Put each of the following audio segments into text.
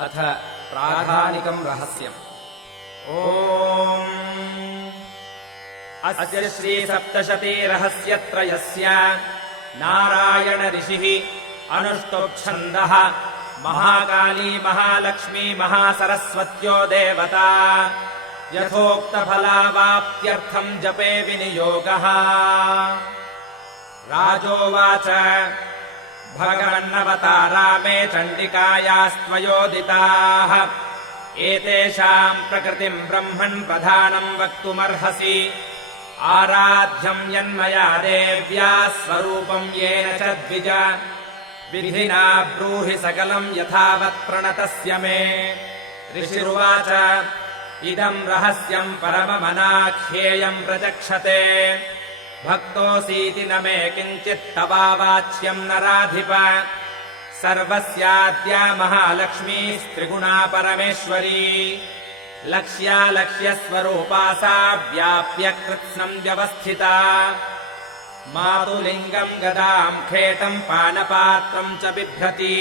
अथ प्राधानिकम् रहस्यम्। अस्य श्रीसप्तशती रहस्यत्रयस्य नारायण ऋषिः अनुष्टुप्छन्दः महाकाली महालक्ष्मी महासरस्वत्यो देवता यथोक्तफलावाप्त्यर्थम् जपे विनियोगः। राजोवाच भगवन्नवतारा मे चण्डिकायास्त्वयोदिताः एतेषाम् प्रकृतिम् ब्रह्मन् प्रधानम् वक्तुमर्हसि। आराध्यम् यन्मया देव्या स्वरूपम् येन च द्विज विधिना ब्रूहि सकलम् यथावत् प्रणतस्य मे। ऋषिरुवाच इदम् रहस्यम् परममनाख्येयम् प्रचक्षते भक्तोऽसीति न मे किञ्चित् तवावाच्यम् नराधिप। सर्वस्याद्या महालक्ष्मीस्त्रिगुणा परमेश्वरी लक्ष्यालक्ष्यस्वरूपा सा व्याप्य कृत्स्नम् व्यवस्थिता। मातुलिङ्गम् गदाम् खेटम् पानपात्रम् च बिभ्रति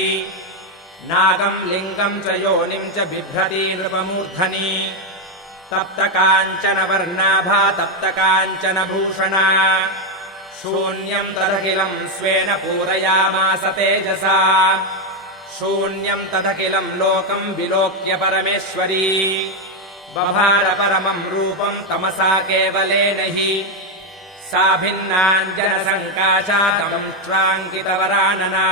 नागम् लिङ्गम् च योनिम् च बिभ्रति नृपमूर्धनि। तप्तकाञ्चन वर्णाभा तप्तकाञ्चनभूषणा शून्यम् तदखिलम् स्वेन पूरयामास तेजसा। शून्यम् तदखिलम् लोकम् विलोक्य परमेश्वरी बभार परमम् रूपम् तमसा केवलेन हि। सा भिन्नाञ्जनसङ्काशा दंष्ट्राङ्कितवरानना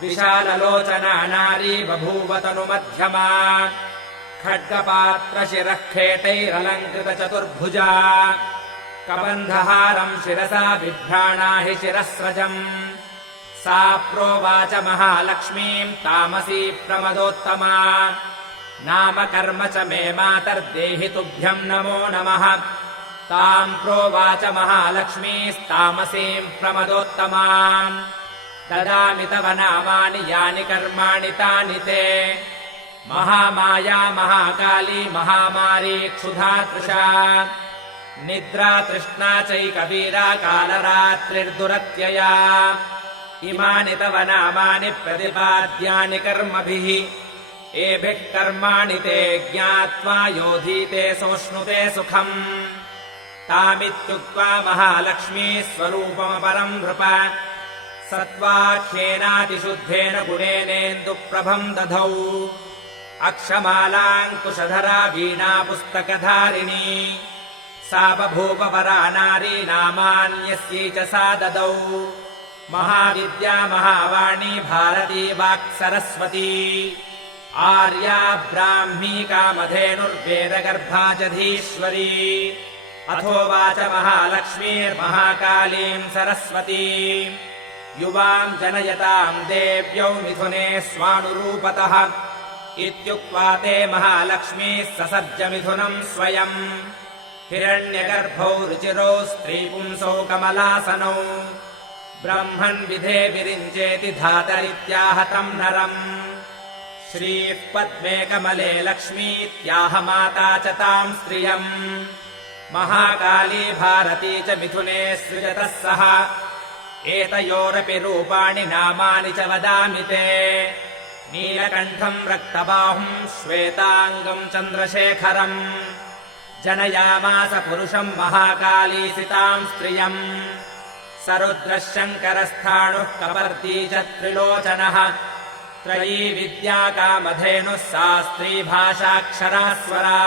विशाललोचना नारी बभूव तनुमध्यमा खड्गपात्रशिरः खेटैरलङ्कृतचतुर्भुजा कबन्धहारम् शिरसा बिभ्राणा हि शिरस्रजम्। सा प्रोवाच महालक्ष्मीम् तामसी प्रमदोत्तमा नाम कर्म च मे मातर्देहि तुभ्यम् नमो नमः। ताम् प्रोवाच महालक्ष्मीस्तामसीम् प्रमदोत्तमाम् ददामि तव नामानि यानि कर्माणि तानि ते। महामाया महाकाली महामारी क्षुधा तृषा निद्रा तृष्णा चैकवीरा कालरात्रिर्दुरत्यया। इमानि तव नामानि प्रतिपाद्यानि कर्मभिः एभिः कर्माणि ते ज्ञात्वा योधीते सोऽश्नुते सुखम्। तामित्युक्त्वा महालक्ष्मी स्वरूपमपरम् नृप सत्त्वाख्येनातिशुद्धेन गुणेनेन्दुप्रभम् दधौ। अक्षमालाङ्कुशधरा वीणा पुस्तकधारिणी सा बभूव वरा नारी नामान्यस्यै च सा ददौ। महाविद्या महावाणी भारती वाक्सरस्वती आर्या ब्राह्मी कामधेनुर्वेदगर्भा च धीश्वरी। अथोवाच महालक्ष्मीर्महाकालीम् सरस्वती युवाम् जनयताम् देव्यौ मिथुने स्वानुरूपतः। इत्युक्त्वा ते महालक्ष्मीः ससर्ज मिथुनम् स्वयम् हिरण्यगर्भौ रुचिरौ स्त्रीपुंसौ कमलासनौ। ब्रह्मन् विधे विरिञ्चेति धातरित्याहतम् नरम्। श्रीः पद्मे कमले लक्ष्मीत्याह माता च ताम् स्त्रियम्। महाकाली भारती च मिथुने सृजतः सह एतयोरपि रूपाणि नामानि च वदामि ते। नीलकण्ठम् रक्तबाहुम् श्वेताङ्गम् चन्द्रशेखरम् जनयामास पुरुषम् महाकालीसिताम् स्त्रियम्। सरुद्रः शङ्करस्थाणुः कपर्दी च त्रिलोचनः त्रयी विद्या कामधेनुः सा स्त्री भाषाक्षरास्वरा।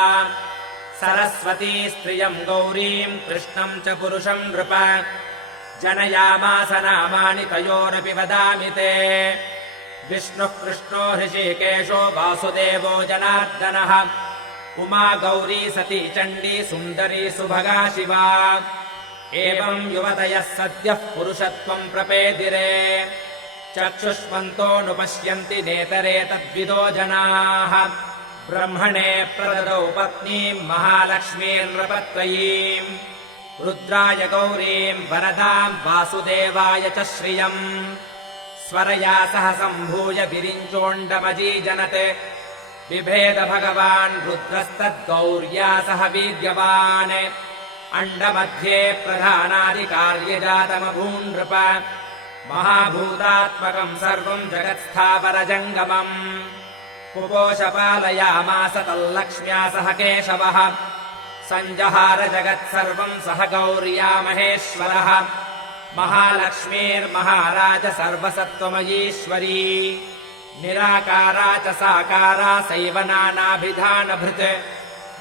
सरस्वती स्त्रियम् गौरीम् कृष्णम् च पुरुषम् नृप जनयामास नामानि तयोरपि वदामि ते। विष्णुः कृष्णो हृषीकेशो वासुदेवो जनार्दनः उमा गौरी सती चण्डी सुन्दरी सुभगा शिवा। एवम् युवतयः सद्यः पुरुषत्वम् प्रपेदिरे चक्षुष्मन्तोऽनुपश्यन्ति नेतरे तद्विदो जनाः। ब्रह्मणे प्रददौ पत्नीम् महालक्ष्मीर्नृपत्रयीम् रुद्राय गौरीम् वरदाम् वासुदेवाय च श्रियम्। स्वरया सह सम्भूय विरिञ्चोण्डमजीजनते बिभेद भगवान् रुद्रस्तद्गौर्या सह वीर्यवान्। अण्डमध्ये प्रधानादिकार्यजातमभून्नृप महाभूतात्मकम् सर्वम् जगत्स्थावरजङ्गमम् पुपोषपालयामास तल्लक्ष्म्या सह केशवः सञ्जहार जगत्सर्वम् सह गौर्या महेश्वरः महालक्ष्मीर्महाराज सर्वसत्त्वमयीश्वरी निराकारा च साकारा सैव नानाभिधानभृत्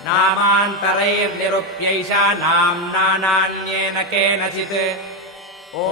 नामान्तरैर्निरुप्यैषा नाम्ना नान्येन केनचित् ॐ